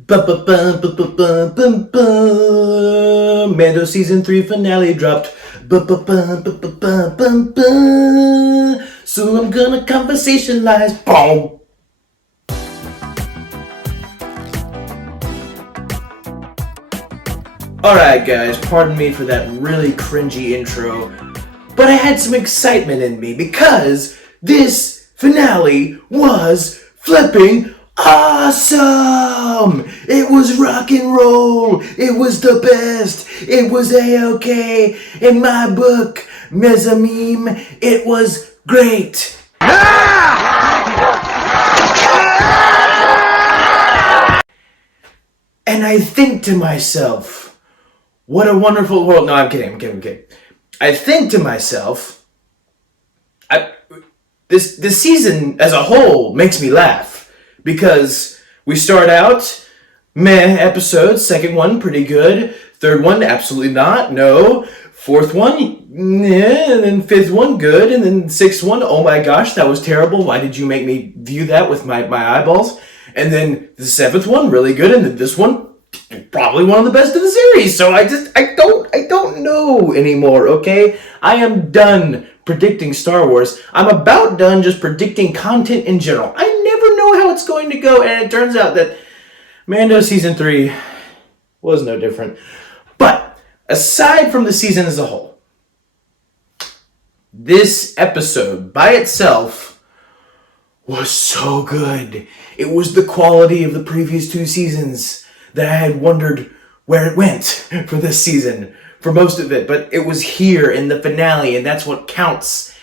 Ba-ba-bum-ba-ba-bum-bum. Mando season 3 finale dropped. Ba-ba-bum-ba-ba-bum-bum. So I'm gonna conversationalize. Boom. Alright guys, pardon me for that really cringy intro, but I had some excitement in me because this finale was flipping awesome! It was rock and roll! It was the best! It was A-OK! In my book, Mezzameme, it was great! And I think to myself, what a wonderful world. No, I'm kidding. I think to myself, this season as a whole makes me laugh because we start out meh episodes, second one pretty good, third one absolutely not, no, fourth one yeah, and then fifth one good, and then sixth one oh my gosh that was terrible, why did you make me view that with my eyeballs, and then the seventh one really good, and then this one probably one of the best of the series. So I don't know anymore, okay? I am done predicting Star Wars. I'm about done just predicting content in general. I never know how it's going to go, and it turns out that Mando Season 3 was no different. But aside from the season as a whole, this episode by itself was so good. It was the quality of the previous two seasons that I had wondered where it went for this season, for most of it, but it was here in the finale, and that's what counts.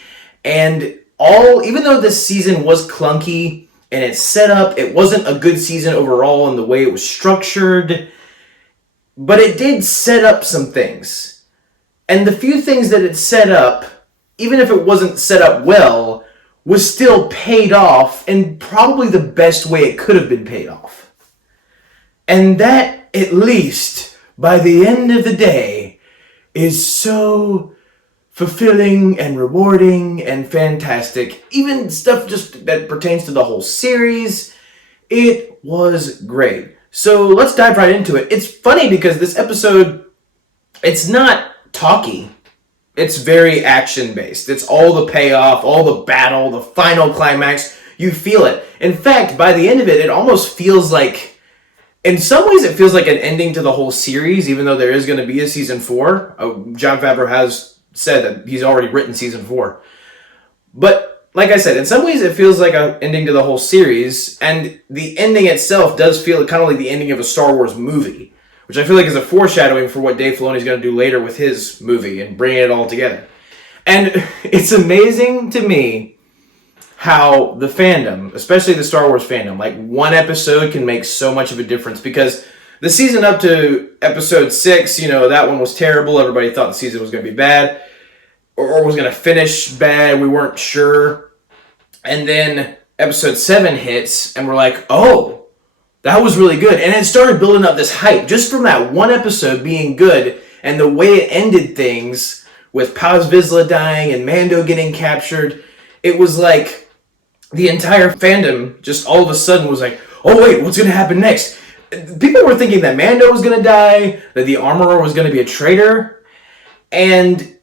And even though this season was clunky, and its setup, it wasn't a good season overall in the way it was structured, but it did set up some things. And the few things that it set up, even if it wasn't set up well, was still paid off in probably the best way it could have been paid off. And that, at least, by the end of the day, is so fulfilling and rewarding and fantastic. Even stuff just that pertains to the whole series, it was great. So let's dive right into it. It's funny because this episode, it's not talky. It's very action-based. It's all the payoff, all the battle, the final climax. You feel it. In fact, by the end of it, it almost feels like, in some ways, it feels like an ending to the whole series, even though there is going to be a season 4. Jon Favreau has said that he's already written season 4. But, like I said, in some ways, it feels like an ending to the whole series, and the ending itself does feel kind of like the ending of a Star Wars movie, which I feel like is a foreshadowing for what Dave Filoni is going to do later with his movie and bringing it all together. And it's amazing to me how the fandom, especially the Star Wars fandom, like one episode can make so much of a difference, because the season up to episode 6, that one was terrible. Everybody thought the season was going to be bad or was going to finish bad. We weren't sure. And then episode 7 hits and we're like, oh, that was really good. And it started building up this hype just from that one episode being good, and the way it ended things with Paz Vizsla dying and Mando getting captured. It was like the entire fandom just all of a sudden was like, oh wait, what's going to happen next? People were thinking that Mando was going to die, that the Armorer was going to be a traitor, and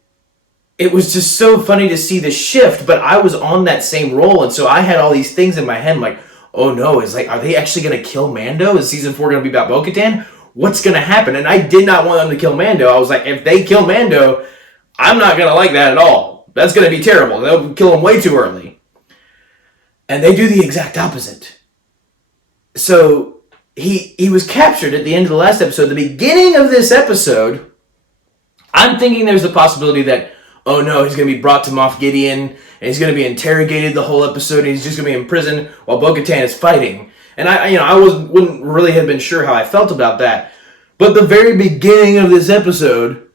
it was just so funny to see the shift, but I was on that same roll, and so I had all these things in my head, like, oh no, are they actually going to kill Mando? Is season 4 going to be about Bo-Katan? What's going to happen? And I did not want them to kill Mando. I was like, if they kill Mando, I'm not going to like that at all. That's going to be terrible. They'll kill him way too early. And they do the exact opposite. So he was captured at the end of the last episode. The beginning of this episode, I'm thinking there's the possibility that, oh no, he's going to be brought to Moff Gideon, and he's going to be interrogated the whole episode, and he's just going to be in prison while Bo-Katan is fighting. And I wouldn't really have been sure how I felt about that. But the very beginning of this episode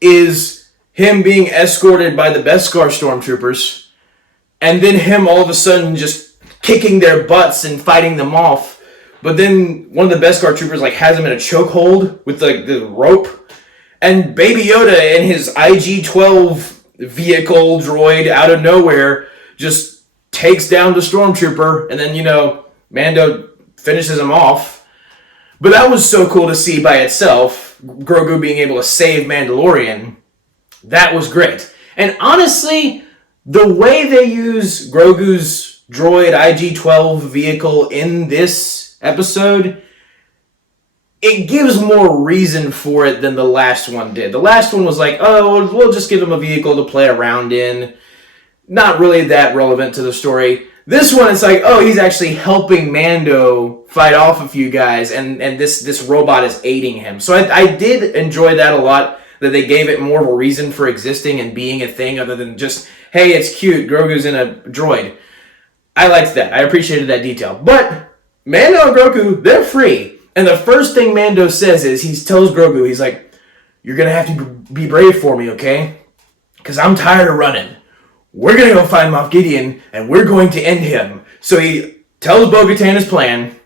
is him being escorted by the Beskar stormtroopers, and then him all of a sudden just kicking their butts and fighting them off. But then one of the Beskar troopers has him in a chokehold with the rope. And Baby Yoda in his IG-12 vehicle droid out of nowhere just takes down the stormtrooper. And then, Mando finishes him off. But that was so cool to see by itself, Grogu being able to save Mandalorian. That was great. And honestly, the way they use Grogu's droid IG-12 vehicle in this episode, it gives more reason for it than the last one did. The last one was like, oh, we'll just give him a vehicle to play around in. Not really that relevant to the story. This one, it's like, oh, he's actually helping Mando fight off a few guys, and this robot is aiding him. So I did enjoy that a lot, that they gave it more of a reason for existing and being a thing other than just, hey, it's cute, Grogu's in a droid. I liked that. I appreciated that detail. But Mando and Grogu, they're free. And the first thing Mando says is, he tells Grogu, he's like, you're going to have to be brave for me, okay? Because I'm tired of running. We're going to go find Moff Gideon, and we're going to end him. So he tells Bo-Katan his plan.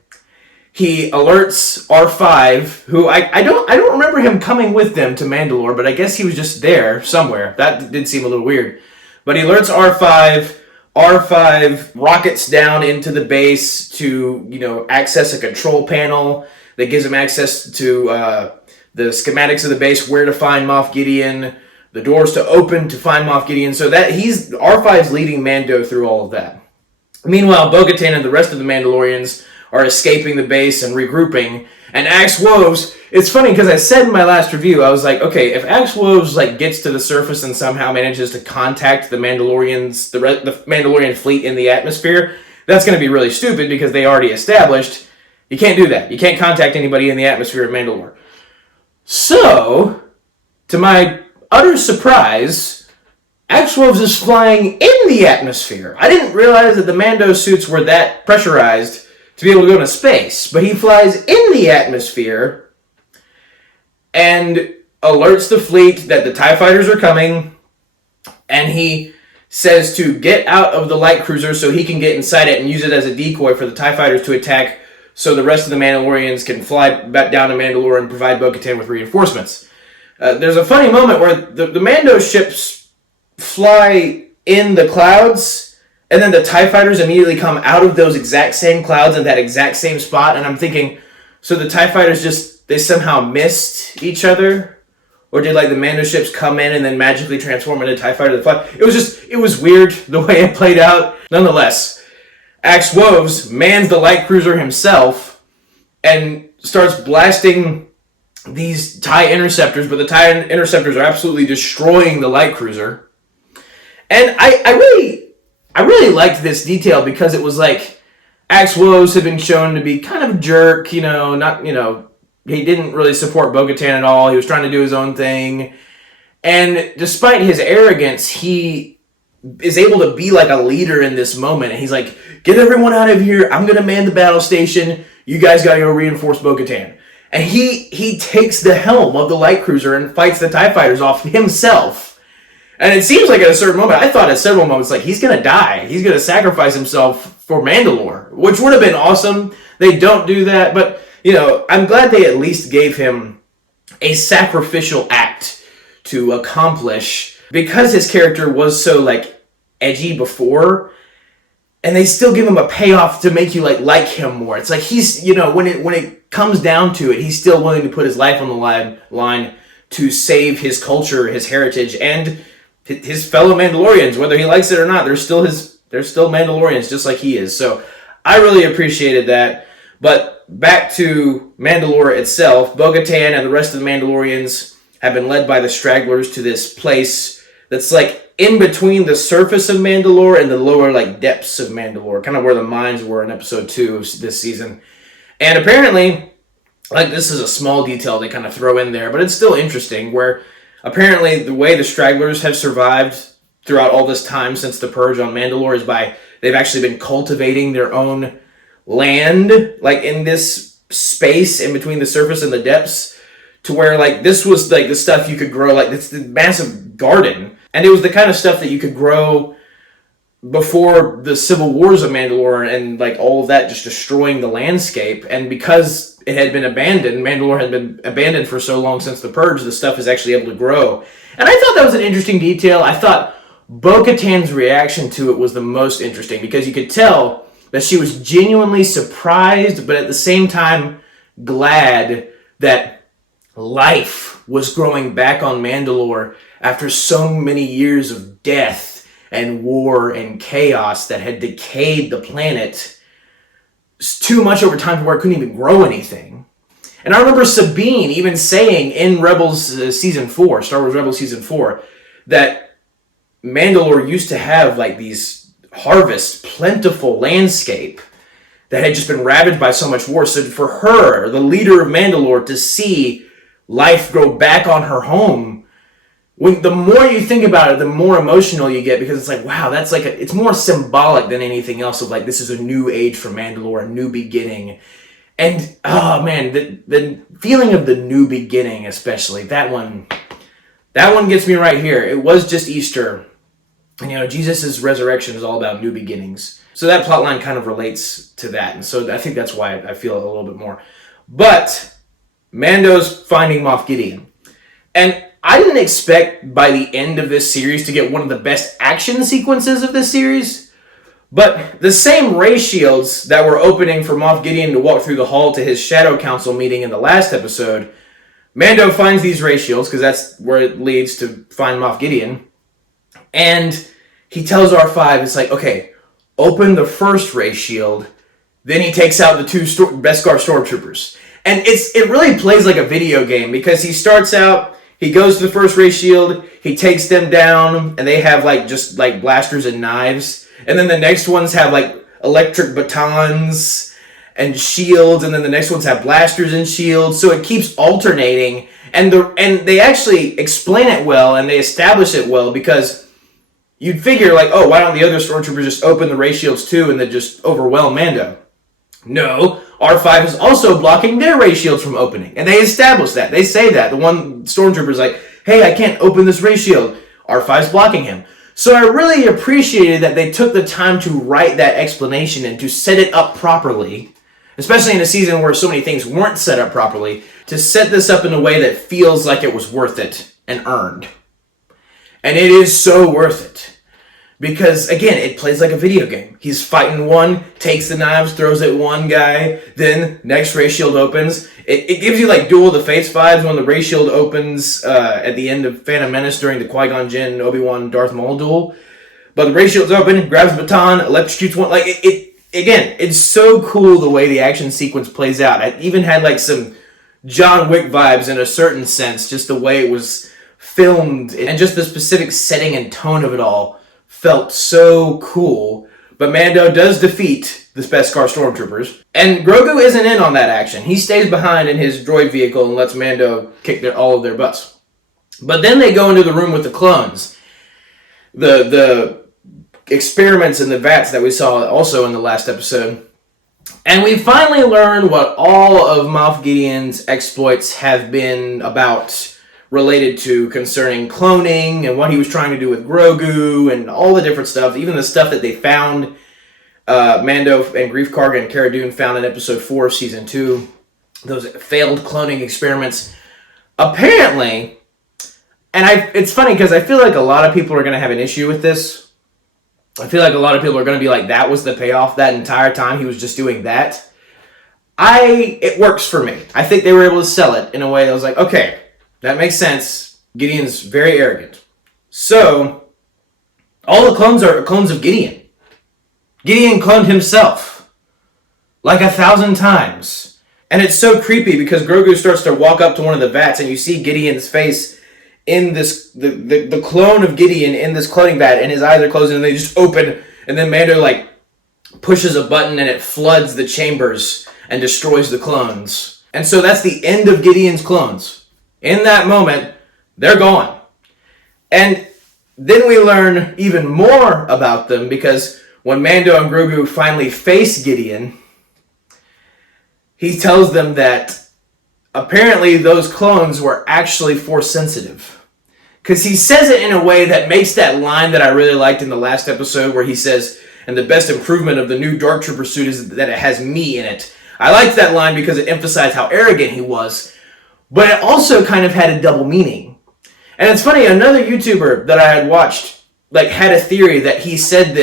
He alerts R5, who I don't remember him coming with them to Mandalore, but I guess he was just there somewhere. That did seem a little weird. But he alerts R5. R5 rockets down into the base to, access a control panel that gives him access to the schematics of the base, where to find Moff Gideon, the doors to open to find Moff Gideon. So that R5's leading Mando through all of that. Meanwhile, Bo-Katan and the rest of the Mandalorians are escaping the base and regrouping. And Axe Woves, it's funny because I said in my last review, I was like, okay, if Axe Woves gets to the surface and somehow manages to contact the Mandalorians, the Mandalorian fleet in the atmosphere, that's going to be really stupid because they already established you can't do that. You can't contact anybody in the atmosphere of Mandalore. So, to my utter surprise, Axe Woves is flying in the atmosphere. I didn't realize that the Mando suits were that pressurized to be able to go into space, but he flies in the atmosphere and alerts the fleet that the TIE fighters are coming, and he says to get out of the light cruiser so he can get inside it and use it as a decoy for the TIE fighters to attack, so the rest of the Mandalorians can fly back down to Mandalore and provide Bo-Katan with reinforcements. There's a funny moment where the Mando ships fly in the clouds, and then the TIE fighters immediately come out of those exact same clouds in that exact same spot, and I'm thinking, so the TIE fighters they somehow missed each other? Or did the Mando ships come in and then magically transform into TIE fighter to fly? It was weird the way it played out. Nonetheless, Axe Woves mans the light cruiser himself and starts blasting these TIE interceptors, but the TIE interceptors are absolutely destroying the light cruiser. And I really liked this detail because it was Axe Woves had been shown to be kind of a jerk, he didn't really support Bo-Katan at all. He was trying to do his own thing. And despite his arrogance, he is able to be a leader in this moment. And he's like, get everyone out of here. I'm going to man the battle station. You guys got to go reinforce Bo-Katan. And he takes the helm of the light cruiser and fights the TIE fighters off himself. And it seems like at a certain moment, I thought at several moments, he's going to die. He's going to sacrifice himself for Mandalore, which would have been awesome. They don't do that, but I'm glad they at least gave him a sacrificial act to accomplish, because his character was so edgy before, and they still give him a payoff to make you like him more. It's he's when it comes down to it, he's still willing to put his life on the line to save his culture, his heritage, and his fellow Mandalorians. Whether he likes it or not, they're still Mandalorians just like he is. So I really appreciated that. But back to Mandalore itself, Bo-Katan and the rest of the Mandalorians have been led by the stragglers to this place that's in between the surface of Mandalore and the lower depths of Mandalore, kind of where the mines were in episode 2 of this season. And apparently, this is a small detail they kind of throw in there, but it's still interesting, where apparently the way the stragglers have survived throughout all this time since the Purge on Mandalore is by they've actually been cultivating their own land, in this space in between the surface and the depths, to where this was the stuff you could grow, it's the massive garden, and it was the kind of stuff that you could grow before the civil wars of Mandalore and all of that just destroying the landscape. And because it had been abandoned, Mandalore had been abandoned for so long since the Purge, the stuff is actually able to grow. And I thought that was an interesting detail. I thought Bo-Katan's reaction to it was the most interesting, because you could tell that she was genuinely surprised, but at the same time glad that life was growing back on Mandalore after so many years of death and war and chaos that had decayed the planet too much over time to where it couldn't even grow anything. And I remember Sabine even saying in Rebels Season 4, Star Wars Rebels Season 4, that Mandalore used to have like these harvest, plentiful landscape that had just been ravaged by so much war. So for her, the leader of Mandalore, to see life grow back on her home, when the more you think about it, the more emotional you get, because it's like, wow, that's like it's more symbolic than anything else of like, this is a new age for Mandalore, a new beginning. And oh man, the feeling of the new beginning, especially that one gets me right here. It was just Easter, and Jesus' resurrection is all about new beginnings. So that plotline kind of relates to that, and so I think that's why I feel it a little bit more. But Mando's finding Moff Gideon, and I didn't expect by the end of this series to get one of the best action sequences of this series. But the same ray shields that were opening for Moff Gideon to walk through the hall to his Shadow Council meeting in the last episode, Mando finds these ray shields, because that's where it leads to find Moff Gideon. And he tells R5, it's like, okay, open the first ray shield. Then he takes out the two Beskar stormtroopers. And it really plays like a video game, because he starts out, he goes to the first ray shield, he takes them down, and they have like just like blasters and knives. And then the next ones have like electric batons and shields, and then the next ones have blasters and shields. So it keeps alternating, and they actually explain it well and they establish it well, because you'd figure like, oh, why don't the other stormtroopers just open the ray shields too and then just overwhelm Mando? No, R5 is also blocking their ray shields from opening, and they establish that. They say that the one stormtrooper's like, hey, I can't open this ray shield. R5's blocking him. So I really appreciated that they took the time to write that explanation and to set it up properly, especially in a season where so many things weren't set up properly, to set this up in a way that feels like it was worth it and earned. And it is so worth it. Because, again, it plays like a video game. He's fighting one, takes the knives, throws at one guy, then next ray shield opens. It gives you like Duel of the Fates vibes when the ray shield opens at the end of Phantom Menace during the Qui-Gon Jinn, Obi-Wan, Darth Maul duel. But the ray shield's open, grabs the baton, electrocutes one. Like, again, it's so cool the way the action sequence plays out. It even had like some John Wick vibes in a certain sense, just the way it was filmed, and just the specific setting and tone of it all felt so cool. But Mando does defeat the Beskar stormtroopers, and Grogu isn't in on that action. He stays behind in his droid vehicle and lets Mando kick all of their butts. But then they go into the room with the clones, the experiments in the vats that we saw also in the last episode, and we finally learn what all of Moff Gideon's exploits have been about, related to concerning cloning and what he was trying to do with Grogu and all the different stuff, even the stuff that they found, Mando and Grief Karga and Cara Dune found in episode 4 of season 2, those failed cloning experiments. Apparently, and it's funny because I feel like a lot of people are going to have an issue with this. I feel like a lot of people are going to be like, that was the payoff that entire time, he was just doing that. It works for me. I think they were able to sell it in a way that was like, okay, that makes sense. Gideon's very arrogant. So, all the clones are clones of Gideon. Gideon cloned himself. Like 1,000 times. And it's so creepy because Grogu starts to walk up to one of the vats and you see Gideon's face in this, the clone of Gideon in this cloning vat, and his eyes are closed and they just open, and then Mando like pushes a button and it floods the chambers and destroys the clones. And so that's the end of Gideon's clones. In that moment, they're gone. And then we learn even more about them, because when Mando and Grogu finally face Gideon, he tells them that apparently those clones were actually Force sensitive. Because he says it in a way that makes that line that I really liked in the last episode where he says, and the best improvement of the new Dark Trooper suit is that it has me in it. I liked that line because it emphasized how arrogant he was. But it also kind of had a double meaning. And it's funny, another YouTuber that I had watched had a theory that he said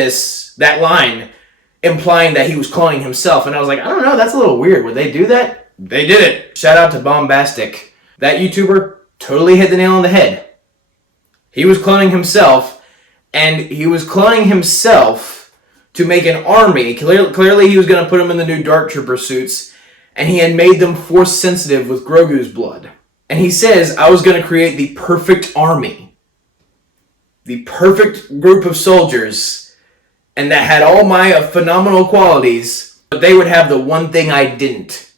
that line, implying that he was cloning himself. And I was like, I don't know, that's a little weird. Would they do that? they did it. Shout out to Bombastic. That YouTuber totally hit the nail on the head. He was cloning himself, and he was cloning himself to make an army. Clearly he was going to put them in the new Dark Trooper suits, and he had made them force sensitive with Grogu's blood. And he says, I was going to create the perfect army. The perfect group of soldiers, and that had all my phenomenal qualities, but they would have the one thing I didn't.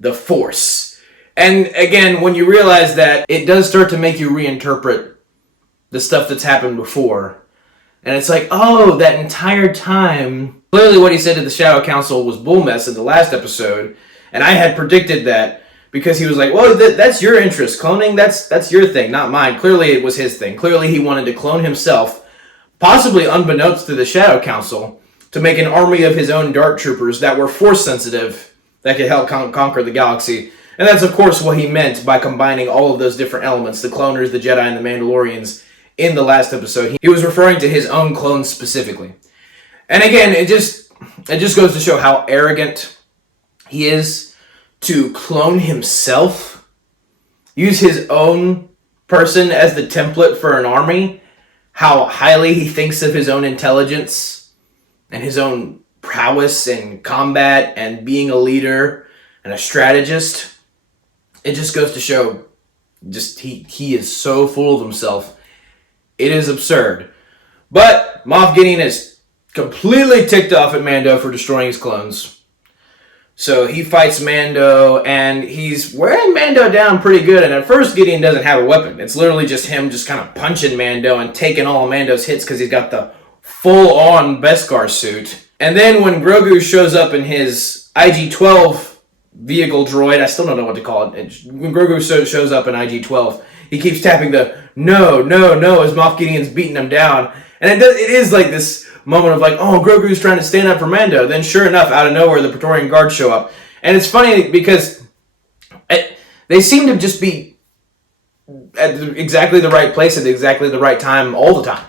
The Force. And again, when you realize that, it does start to make you reinterpret the stuff that's happened before. And it's like, oh, that entire time, clearly what he said to the Shadow Council was bull mess in the last episode, and I had predicted that because he was like, well, that's your interest. Cloning, that's your thing, not mine. Clearly it was his thing. Clearly he wanted to clone himself, possibly unbeknownst to the Shadow Council, to make an army of his own Dark Troopers that were Force sensitive, that could help conquer the galaxy. And that's, of course, what he meant by combining all of those different elements, the cloners, the Jedi, and the Mandalorians, in the last episode. He was referring to his own clones specifically. And again, it just goes to show how arrogant he is to clone himself, use his own person as the template for an army, how highly he thinks of his own intelligence and his own prowess in combat and being a leader and a strategist. It just goes to show he is so full of himself. It is absurd. But Moff Gideon is completely ticked off at Mando for destroying his clones. So he fights Mando, and he's wearing Mando down pretty good. And at first, Gideon doesn't have a weapon. It's literally just him just kind of punching Mando and taking all of Mando's hits because he's got the full-on Beskar suit. And then when Grogu shows up in his IG-12 vehicle droid, I still don't know what to call it. When Grogu shows up in IG-12, he keeps tapping the no, as Moff Gideon's beating him down. And it is like this moment of like, oh, Grogu's trying to stand up for Mando. Then sure enough, out of nowhere, the Praetorian Guards show up. And it's funny because they seem to just be at exactly the right place at exactly the right time all the time.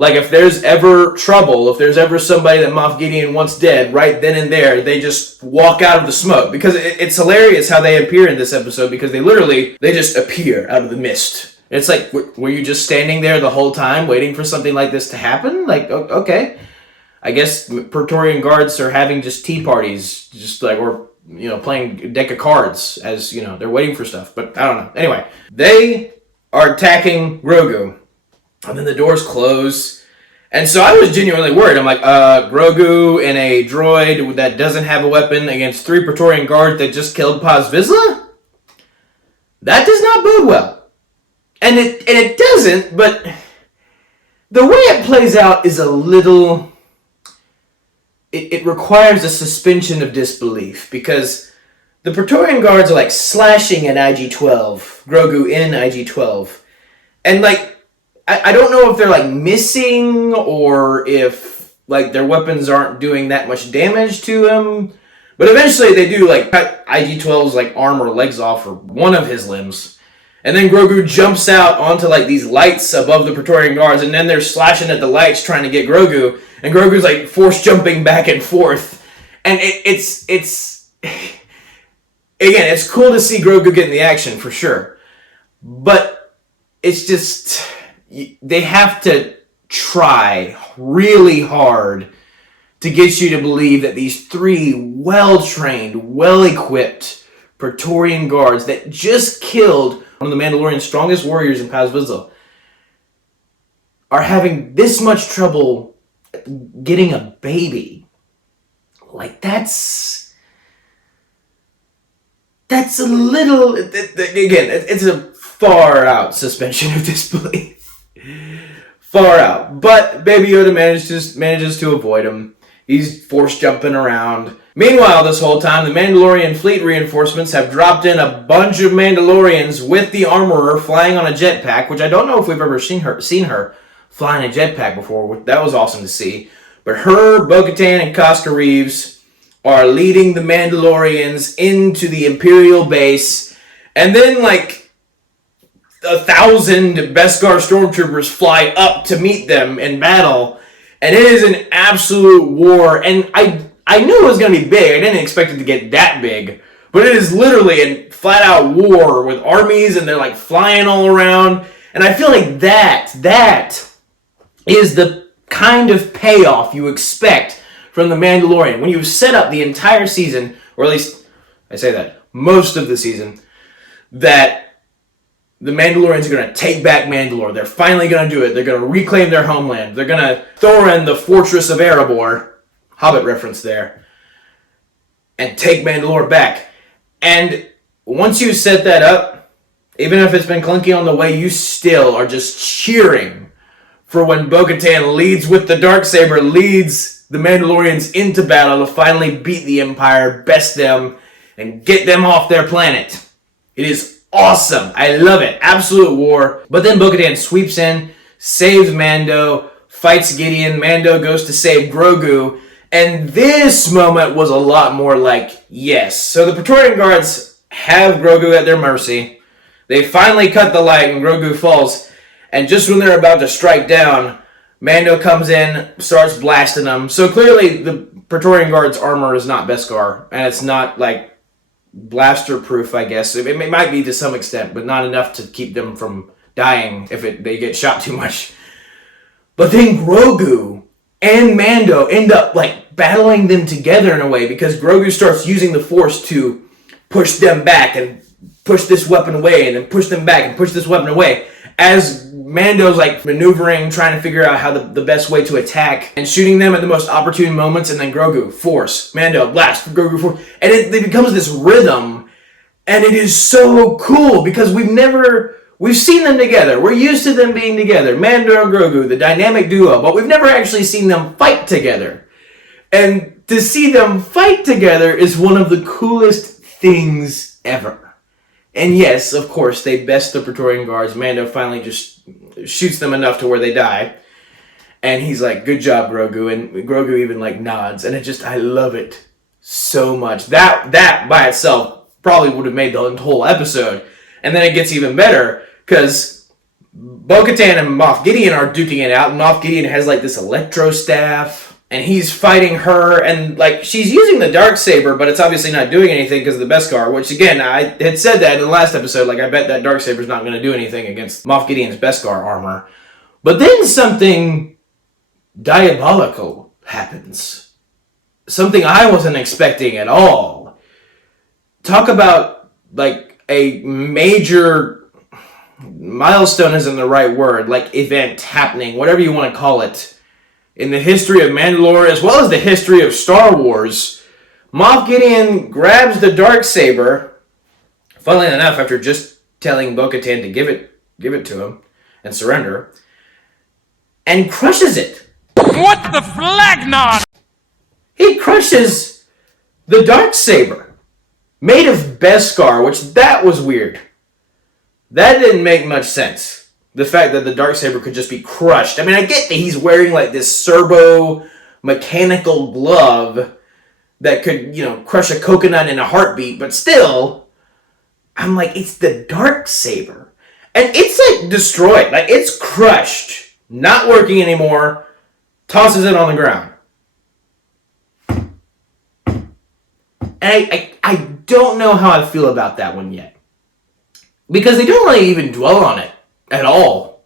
Like, if there's ever trouble, if there's ever somebody that Moff Gideon wants dead, right then and there, they just walk out of the smoke. Because it's hilarious how they appear in this episode, because they just appear out of the mist. It's like, were you just standing there the whole time waiting for something like this to happen? Like, okay. I guess Praetorian Guards are having just tea parties, just like, or, playing a deck of cards as, they're waiting for stuff. But I don't know. Anyway, they are attacking Grogu. And then the doors close. And so I was genuinely worried. I'm like, Grogu in a droid that doesn't have a weapon against 3 Praetorian Guards that just killed Paz Vizsla? That does not bode well. And it doesn't, but the way it plays out is a little... It requires a suspension of disbelief, because the Praetorian Guards are like slashing at IG-12, Grogu in IG-12. And like, I don't know if they're like missing or if like their weapons aren't doing that much damage to him. But eventually they do like cut IG-12's like arm or legs off, or one of his limbs. And then Grogu jumps out onto like these lights above the Praetorian Guards, and then they're slashing at the lights trying to get Grogu. And Grogu's like force jumping back and forth. And it's again, it's cool to see Grogu get in the action for sure. But it's just... they have to try really hard to get you to believe that these 3 well-trained, well-equipped Praetorian Guards that just killed one of the Mandalorian's strongest warriors in Paz Vizsla are having this much trouble getting a baby. Like, that's a little... again, it's a far-out suspension of disbelief. Far out. But Baby Yoda manages to avoid him. He's force jumping around. Meanwhile, this whole time, the Mandalorian fleet reinforcements have dropped in a bunch of Mandalorians with the Armorer flying on a jetpack, which I don't know if we've ever seen her flying a jetpack before. That was awesome to see. But her, Bo-Katan, and Koska Reeves are leading the Mandalorians into the Imperial base. And then, like, 1,000 Beskar stormtroopers fly up to meet them in battle, and it is an absolute war. And I knew it was going to be big. I didn't expect it to get that big, but But it is literally a flat-out war with armies, and they're like flying all around. And I feel like that is the kind of payoff you expect from The Mandalorian. When you set up the entire season, or at least, I say that, most of the season, that the Mandalorians are going to take back Mandalore. They're finally going to do it. They're going to reclaim their homeland. They're going to throw in the fortress of Erebor, Hobbit reference there, and take Mandalore back. And once you set that up, even if it's been clunky on the way, you still are just cheering for when Bo-Katan leads with the Darksaber, leads the Mandalorians into battle to finally beat the Empire, best them, and get them off their planet. It is awesome. I love it. Absolute war. But then Bo-Katan sweeps in, saves Mando, fights Gideon. Mando goes to save Grogu. And this moment was a lot more like, yes. So the Praetorian Guards have Grogu at their mercy. They finally cut the light and Grogu falls. And just when they're about to strike down, Mando comes in, starts blasting them. So clearly the Praetorian Guards' armor is not Beskar. And it's not like blaster proof, I guess. It might be to some extent, but not enough to keep them from dying if they get shot too much. But then Grogu and Mando end up like battling them together in a way, because Grogu starts using the Force to push them back and push this weapon away, and then push them back and push this weapon away, as Mando's like maneuvering, trying to figure out how the best way to attack, and shooting them at the most opportune moments. And then Grogu, Force, Mando, blast, Grogu, Force, and it becomes this rhythm, and it is so cool because we've seen them together. We're used to them being together. Mando and Grogu, the dynamic duo, but we've never actually seen them fight together. And to see them fight together is one of the coolest things ever. And yes, of course, they best the Praetorian Guards. Mando finally just shoots them enough to where they die. And he's like, good job, Grogu. And Grogu even like nods. And I love it so much. That by itself probably would have made the whole episode. And then it gets even better, because Bo-Katan and Moff Gideon are duking it out, and Moff Gideon has like this electro staff, and he's fighting her, and like she's using the Darksaber, but it's obviously not doing anything because of the Beskar, which again, I had said that in the last episode, like I bet that Darksaber's not going to do anything against Moff Gideon's Beskar armor. But then something diabolical happens. Something I wasn't expecting at all. Talk about like a major milestone isn't the right word, like event happening, whatever you want to call it, in the history of Mandalore as well as the history of Star Wars. Moff Gideon grabs the Darksaber, funnily enough, after just telling Bo-Katan to give it to him and surrender, and crushes it. What the flagnon? He crushes the Darksaber, made of Beskar, which that was weird. That didn't make much sense. The fact that the Darksaber could just be crushed. I mean, I get that he's wearing like this servo mechanical glove that could, crush a coconut in a heartbeat, but still, I'm like, it's the Darksaber. And it's like destroyed. Like, it's crushed. Not working anymore. Tosses it on the ground. And I don't know how I feel about that one yet. Because they don't really even dwell on it at all.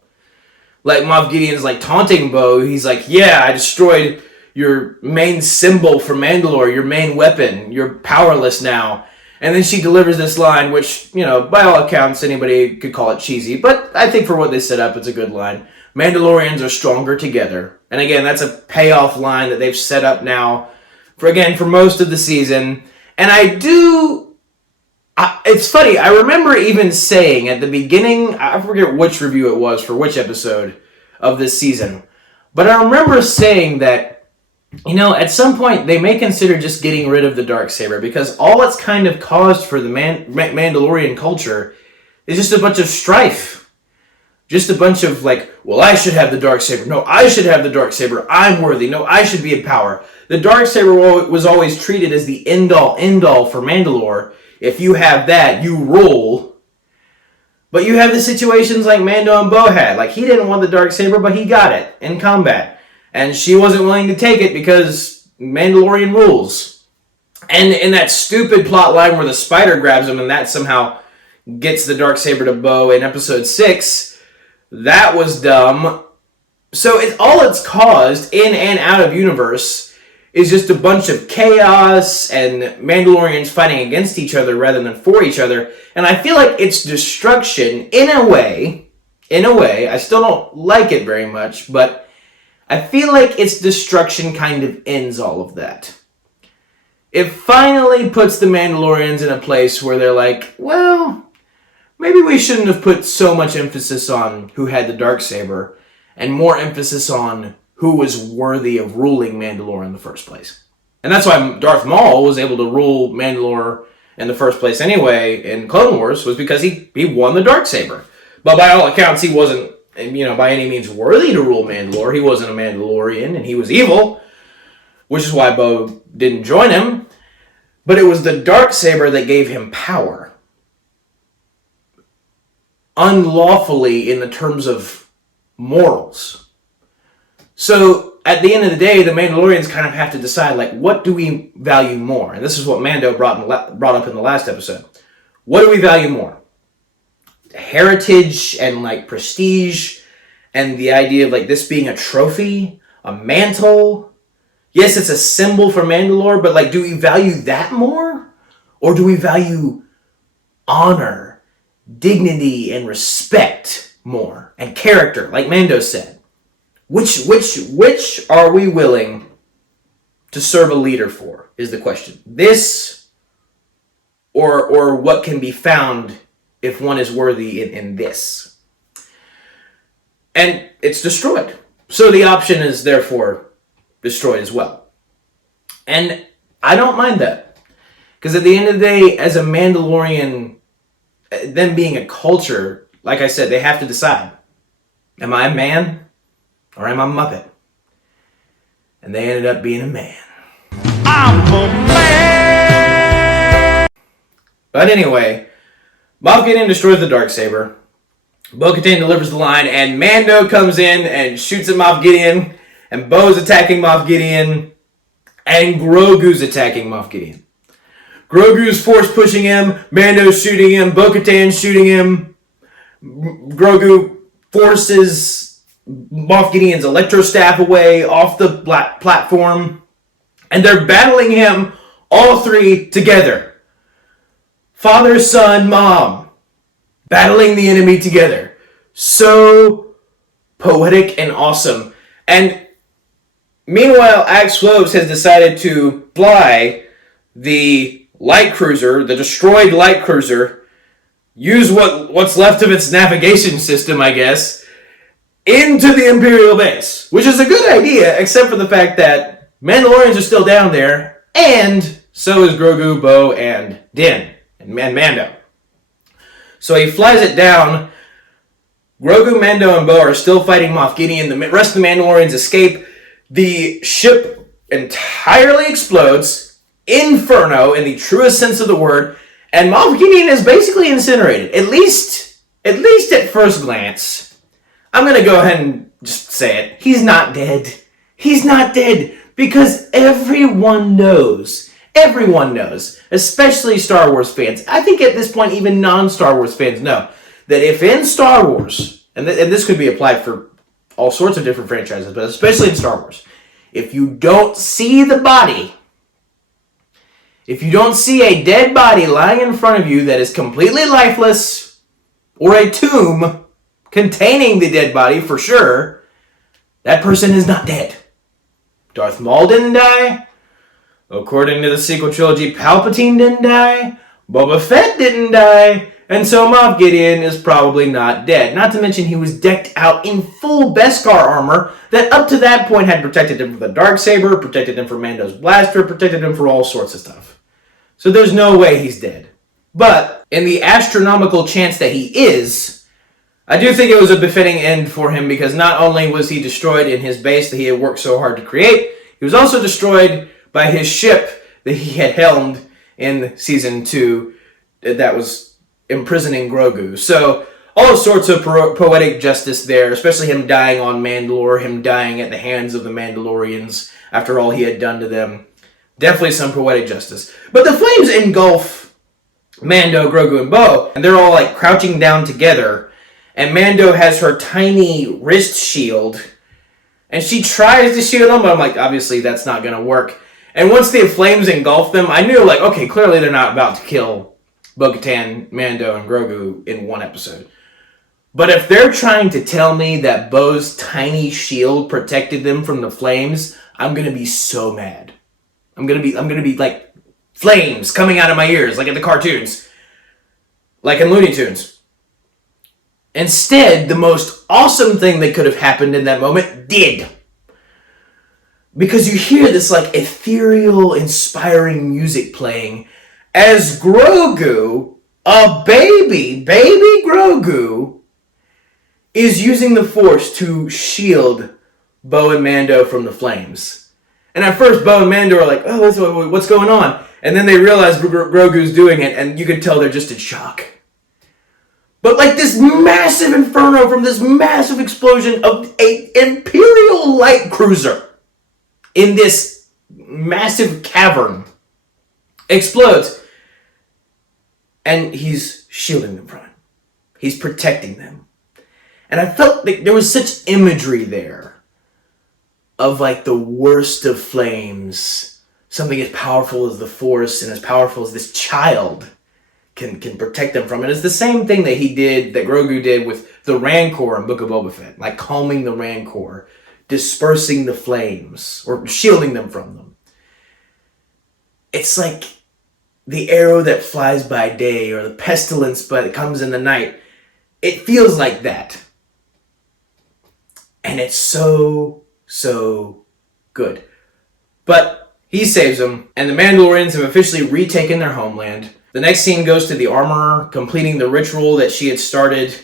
Like, Moff Gideon's like taunting Bo. He's like, yeah, I destroyed your main symbol for Mandalore, your main weapon. You're powerless now. And then she delivers this line, which, by all accounts, anybody could call it cheesy. But I think for what they set up, it's a good line. Mandalorians are stronger together. And again, that's a payoff line that they've set up now for most of the season. And it's funny, I remember even saying at the beginning, I forget which review it was for which episode of this season, but I remember saying that, at some point they may consider just getting rid of the Darksaber, because all it's kind of caused for the Mandalorian culture is just a bunch of strife. Just a bunch of like, well, I should have the Darksaber. No, I should have the Darksaber. I'm worthy. No, I should be in power. The Darksaber was always treated as the end-all for Mandalore. If you have that, you rule. But you have the situations like Mando and Bo had. Like, he didn't want the Darksaber, but he got it in combat. And she wasn't willing to take it because Mandalorian rules. And in that stupid plot line where the spider grabs him and that somehow gets the Darksaber to Bo in episode 6, that was dumb. So all it's caused in and out of universe is just a bunch of chaos and Mandalorians fighting against each other rather than for each other. And I feel like it's destruction in a way. I still don't like it very much, but I feel like its destruction kind of ends all of that. It finally puts the Mandalorians in a place where they're like, well, maybe we shouldn't have put so much emphasis on who had the Darksaber and more emphasis on who was worthy of ruling Mandalore in the first place. And that's why Darth Maul was able to rule Mandalore in the first place anyway in Clone Wars, was because he won the Darksaber. But by all accounts, he wasn't, by any means worthy to rule Mandalore. He wasn't a Mandalorian, and he was evil, which is why Bo didn't join him. But it was the Darksaber that gave him power. Unlawfully in the terms of morals. So, at the end of the day, the Mandalorians kind of have to decide, like, what do we value more? And this is what Mando brought up in the last episode. What do we value more? Heritage and, like, prestige and the idea of, like, this being a trophy, a mantle. Yes, it's a symbol for Mandalore, but, like, do we value that more? Or do we value honor, dignity, and respect more? And character, like Mando said. Which are we willing to serve a leader for, is the question. This or what can be found if one is worthy in this. And it's destroyed. So the option is therefore destroyed as well. And I don't mind that. Because at the end of the day, as a Mandalorian, them being a culture, like I said, they have to decide. Am I a man or am I a Muppet? And they ended up being a man. I'm a man! But anyway, Moff Gideon destroys the Darksaber. Bo-Katan delivers the line, and Mando comes in and shoots at Moff Gideon, and Bo's attacking Moff Gideon, and Grogu's attacking Moff Gideon. Grogu's force pushing him, Mando's shooting him, Bo-Katan's shooting him. Grogu forces Moff Gideon's electro staff away off the platform, and they're battling him, all three together. Father, son, mom, battling the enemy together. So poetic and awesome. And meanwhile, Axe Woves has decided to fly the light cruiser, the destroyed light cruiser, use what's left of its navigation system, I guess, into the Imperial base. Which is a good idea, except for the fact that Mandalorians are still down there, and so is Grogu, Bo, and Din, and Mando. So he flies it down. Grogu, Mando, and Bo are still fighting Moff Gideon. The rest of the Mandalorians escape. The ship entirely explodes. Inferno, in the truest sense of the word. And Moff Gideon is basically incinerated. At least at first glance. I'm going to go ahead and just say it. He's not dead. He's not dead. Because everyone knows, especially Star Wars fans, I think at this point even non-Star Wars fans know, that if in Star Wars, and this could be applied for all sorts of different franchises, but especially in Star Wars, if you don't see the body, if you don't see a dead body lying in front of you that is completely lifeless, or a tomb containing the dead body for sure, that person is not dead. Darth Maul didn't die. According to the sequel trilogy, Palpatine didn't die. Boba Fett didn't die. And so Moff Gideon is probably not dead. Not to mention he was decked out in full Beskar armor that up to that point had protected him from the Darksaber, protected him from Mando's blaster, protected him for all sorts of stuff. So there's no way he's dead. But in the astronomical chance that he is, I do think it was a befitting end for him, because not only was he destroyed in his base that he had worked so hard to create, he was also destroyed by his ship that he had helmed in Season 2 that was imprisoning Grogu. So all sorts of poetic justice there, especially him dying on Mandalore, him dying at the hands of the Mandalorians after all he had done to them. Definitely some poetic justice. But the flames engulf Mando, Grogu, and Bo, and they're all like crouching down together. And Mando has her tiny wrist shield, and she tries to shield them, but I'm like, obviously that's not going to work. And once the flames engulf them, I knew, like, okay, clearly they're not about to kill Bo-Katan, Mando, and Grogu in one episode. But if they're trying to tell me that Bo's tiny shield protected them from the flames, I'm going to be so mad. I'm going to be like flames coming out of my ears, like in the cartoons. Like in Looney Tunes. Instead, the most awesome thing that could have happened in that moment did. Because you hear this like ethereal, inspiring music playing as Grogu, a baby Grogu, is using the Force to shield Bo and Mando from the flames. And at first, Bo and Mando are like, oh, what's going on? And then they realize Grogu's doing it, and you can tell they're just in shock. But like this massive inferno from this massive explosion of an Imperial light cruiser in this massive cavern explodes. And he's shielding them from it. He's protecting them. And I felt like there was such imagery there of like the worst of flames. Something as powerful as the Force and as powerful as this child can protect them from it. It's the same thing that Grogu did with the Rancor in Book of Boba Fett. Like calming the Rancor, dispersing the flames, or shielding them from them. It's like the arrow that flies by day, or the pestilence but comes in the night. It feels like that. And it's so good. But he saves them, and the Mandalorians have officially retaken their homeland. The next scene goes to the armorer completing the ritual that she had started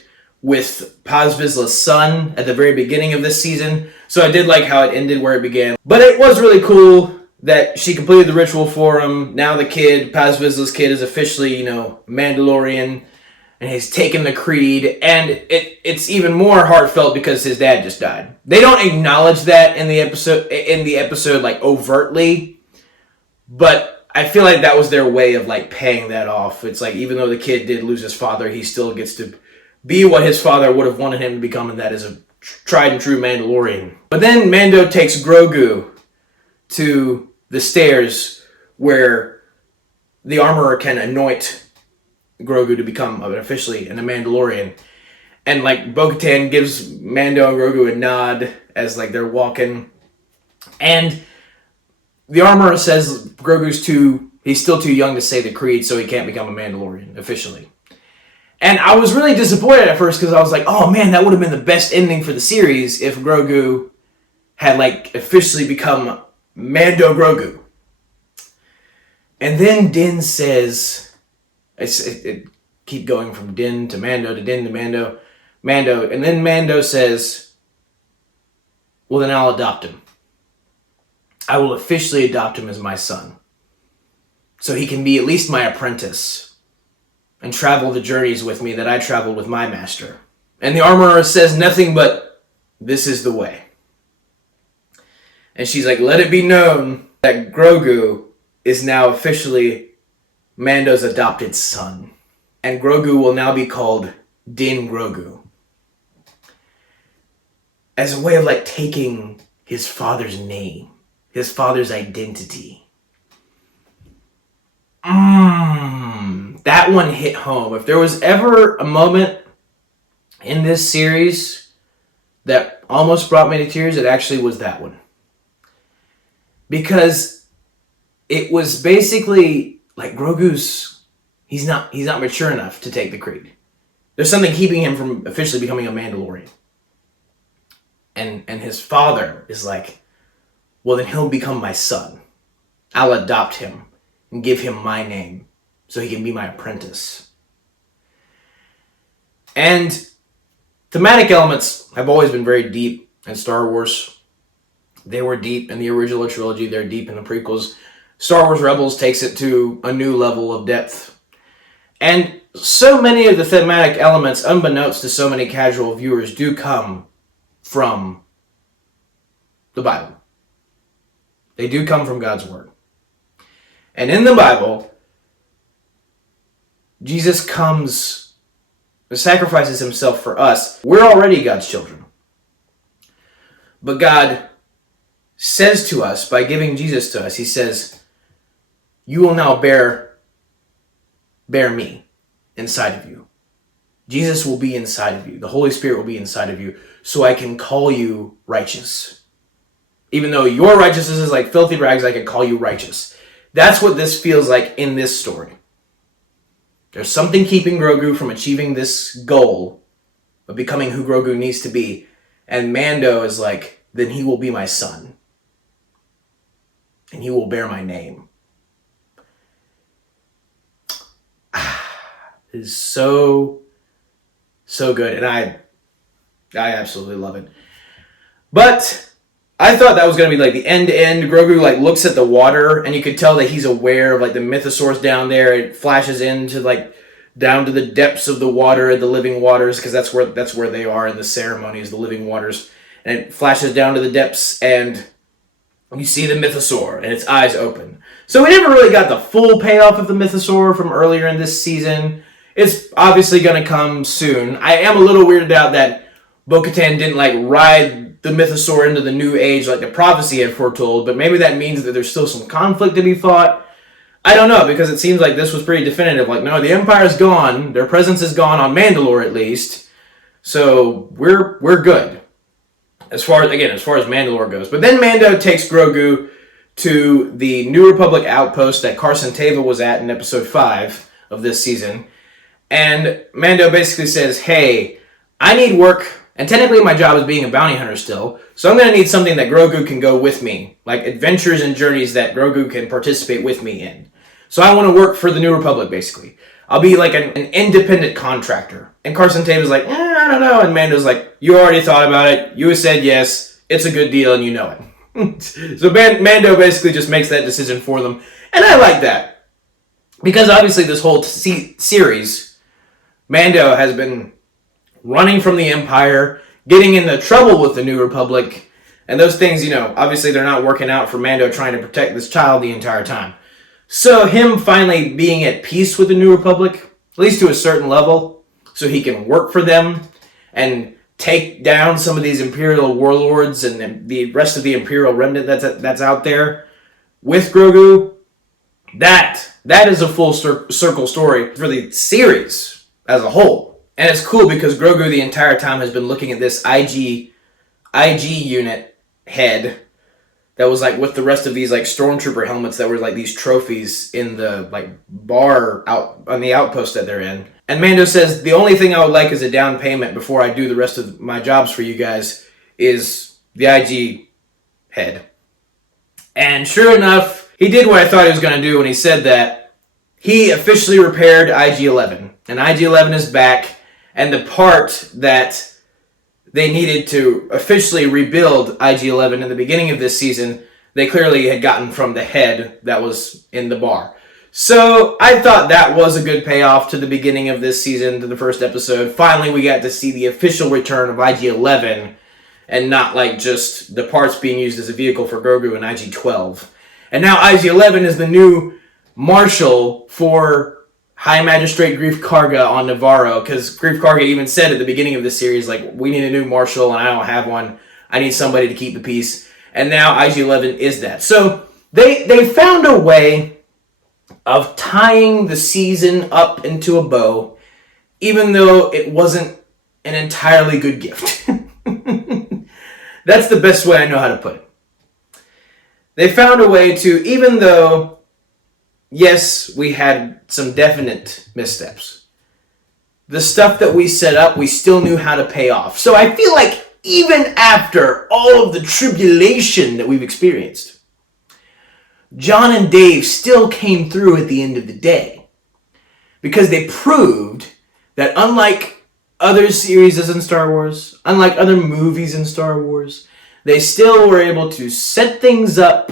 with Paz Vizsla's son at the very beginning of this season. So I did like how it ended where it began. But it was really cool that she completed the ritual for him. Now the kid, Paz Vizsla's kid, is officially, Mandalorian. And he's taken the creed. And it's even more heartfelt because his dad just died. They don't acknowledge that in the episode like overtly. But I feel like that was their way of like paying that off. It's like even though the kid did lose his father, he still gets to be what his father would have wanted him to become, and that is a tried and true Mandalorian. But then Mando takes Grogu to the stairs where the armorer can anoint Grogu to become officially a Mandalorian. And like Bo-Katan gives Mando and Grogu a nod as like they're walking. And the armorer says he's still too young to say the creed, so he can't become a Mandalorian officially. And I was really disappointed at first because I was like, oh man, that would have been the best ending for the series if Grogu had like officially become Mando Grogu. And then Din says, it keep going from Din to Mando to Din to Mando, and then Mando says, well then I'll adopt him. I will officially adopt him as my son. So he can be at least my apprentice and travel the journeys with me that I traveled with my master. And the armorer says nothing but, this is the way. And she's like, let it be known that Grogu is now officially Mando's adopted son. And Grogu will now be called Din Grogu. As a way of like taking his father's name, his father's identity. That one hit home. If there was ever a moment in this series that almost brought me to tears, it actually was that one. Because it was basically like Grogu's, he's not mature enough to take the creed. There's something keeping him from officially becoming a Mandalorian. And his father is like, well then he'll become my son. I'll adopt him and give him my name so he can be my apprentice. And thematic elements have always been very deep in Star Wars. They were deep in the original trilogy. They're deep in the prequels. Star Wars Rebels takes it to a new level of depth. And so many of the thematic elements, unbeknownst to so many casual viewers, do come from the Bible. They do come from God's Word. And in the Bible, Jesus comes, sacrifices himself for us. We're already God's children. But God says to us, by giving Jesus to us, he says, you will now bear me inside of you. Jesus will be inside of you. The Holy Spirit will be inside of you, so I can call you righteous. Even though your righteousness is like filthy rags, I can call you righteous. That's what this feels like in this story. There's something keeping Grogu from achieving this goal of becoming who Grogu needs to be. And Mando is like, then he will be my son. And he will bear my name. It is so good. And I absolutely love it. But I thought that was going to be like the end-to-end. Grogu like looks at the water, and you could tell that he's aware of like the mythosaurs down there. It flashes into like down to the depths of the water, the living waters, because that's where they are in the ceremonies, the living waters. And it flashes down to the depths, and you see the mythosaur, and its eyes open. So we never really got the full payoff of the mythosaur from earlier in this season. It's obviously going to come soon. I am a little weirded out that Bo-Katan didn't like ride the mythosaur into the new age like the prophecy had foretold, but maybe that means that there's still some conflict to be fought. I don't know, because it seems like this was pretty definitive. Like, no, the Empire's gone. Their presence is gone on Mandalore, at least. So we're good. As far as Mandalore goes. But then Mando takes Grogu to the New Republic outpost that Carson Teva was at in episode 5 of this season. And Mando basically says, hey, I need work. And technically my job is being a bounty hunter still, so I'm going to need something that Grogu can go with me, like adventures and journeys that Grogu can participate with me in. So I want to work for the New Republic, basically. I'll be like an independent contractor. And Carson Tave's like, I don't know. And Mando's like, you already thought about it. You said yes. It's a good deal, and you know it. So Mando basically just makes that decision for them. And I like that. Because obviously this whole series, Mando has been running from the Empire, getting into trouble with the New Republic, and those things, obviously they're not working out for Mando trying to protect this child the entire time. So him finally being at peace with the New Republic, at least to a certain level, so he can work for them and take down some of these Imperial warlords and the rest of the Imperial remnant that's out there with Grogu, that is a full circle story for the series as a whole. And it's cool because Grogu the entire time has been looking at this IG unit head that was like with the rest of these like stormtrooper helmets that were like these trophies in the like bar out on the outpost that they're in. And Mando says, the only thing I would like as a down payment before I do the rest of my jobs for you guys is the IG head. And sure enough, he did what I thought he was going to do when he said that. He officially repaired IG-11. And IG-11 is back. And the part that they needed to officially rebuild IG-11 in the beginning of this season, they clearly had gotten from the head that was in the bar. So I thought that was a good payoff to the beginning of this season, to the first episode. Finally, we got to see the official return of IG-11 and not like just the parts being used as a vehicle for Grogu and IG-12. And now IG-11 is the new marshal for High Magistrate Grief Karga on Navarro, because Grief Karga even said at the beginning of the series, like, we need a new marshal, and I don't have one. I need somebody to keep the peace. And now IG-11 is that. So they found a way of tying the season up into a bow, even though it wasn't an entirely good gift. That's the best way I know how to put it. They found a way to, even though, yes, we had some definite missteps, the stuff that we set up, we still knew how to pay off. So I feel like even after all of the tribulation that we've experienced, John and Dave still came through at the end of the day. Because they proved that unlike other series in Star Wars, unlike other movies in Star Wars, they still were able to set things up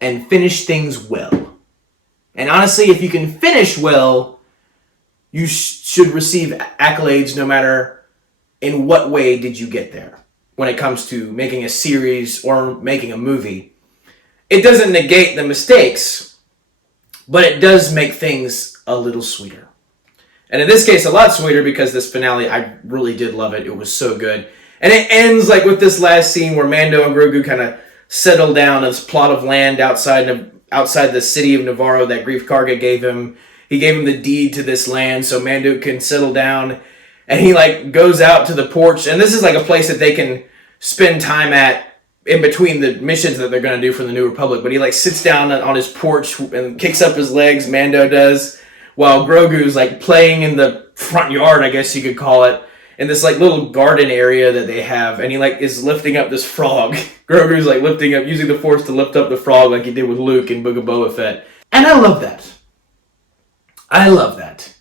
and finish things well. And honestly, if you can finish well, you should receive accolades no matter in what way did you get there when it comes to making a series or making a movie. It doesn't negate the mistakes, but it does make things a little sweeter. And in this case, a lot sweeter because this finale, I really did love it. It was so good. And it ends like with this last scene where Mando and Grogu kind of settle down on this plot of land outside the city of Navarro that Grief Karga gave him. He gave him the deed to this land so Mando can settle down. And he like goes out to the porch. And this is like a place that they can spend time at in between the missions that they're going to do for the New Republic. But he like sits down on his porch and kicks up his legs, Mando does, while Grogu's like playing in the front yard, I guess you could call it, in this like little garden area that they have. And he like is lifting up this frog. Grogu's like lifting up, using the Force to lift up the frog like he did with Luke in Book of Boba Fett. And I love that. I love that.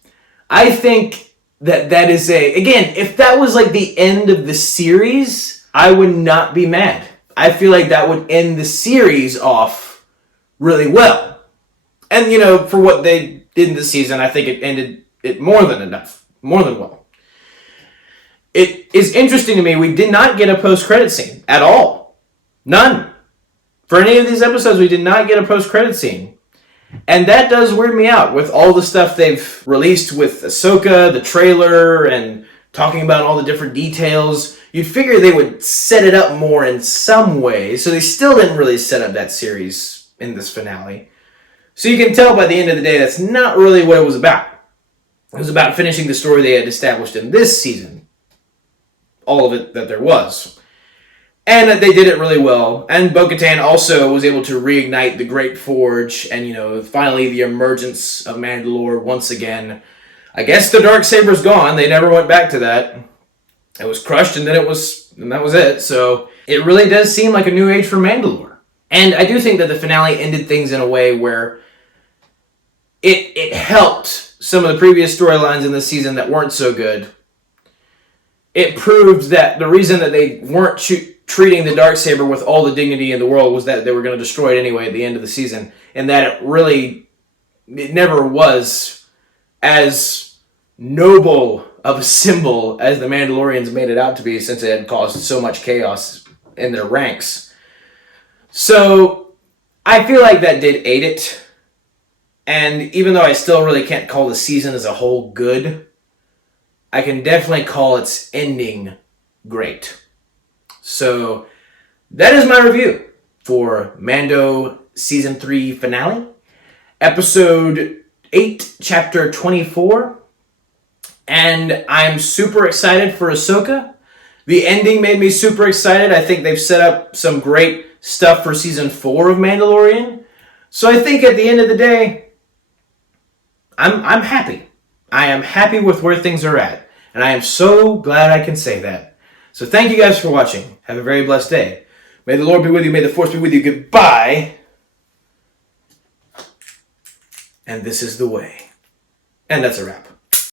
I think that is again, if that was like the end of the series, I would not be mad. I feel like that would end the series off really well. And, you know, for what they did in the season, I think it ended it more than enough. More than well. It is interesting to me, we did not get a post-credit scene at all. None. For any of these episodes, we did not get a post-credit scene. And that does weird me out with all the stuff they've released with Ahsoka, the trailer, and talking about all the different details. You'd figure they would set it up more in some way, so they still didn't really set up that series in this finale. So you can tell by the end of the day that's not really what it was about. It was about finishing the story they had established in this season. All of it that there was. And they did it really well. And Bo-Katan also was able to reignite the Great Forge and, you know, finally the emergence of Mandalore once again. I guess the Darksaber's gone. They never went back to that. It was crushed and that was it. So it really does seem like a new age for Mandalore. And I do think that the finale ended things in a way where it helped some of the previous storylines in this season that weren't so good. It proved that the reason that they weren't treating the Darksaber with all the dignity in the world was that they were going to destroy it anyway at the end of the season. And that it never was as noble of a symbol as the Mandalorians made it out to be, since it had caused so much chaos in their ranks. So I feel like that did aid it. And even though I still really can't call the season as a whole good, I can definitely call its ending great. So that is my review for Mando Season 3 finale. Episode 8, Chapter 24. And I'm super excited for Ahsoka. The ending made me super excited. I think they've set up some great stuff for Season 4 of Mandalorian. So I think at the end of the day, I'm happy. I am happy with where things are at. And I am so glad I can say that. So thank you guys for watching. Have a very blessed day. May the Lord be with you. May the Force be with you. Goodbye. And this is the way. And that's a wrap.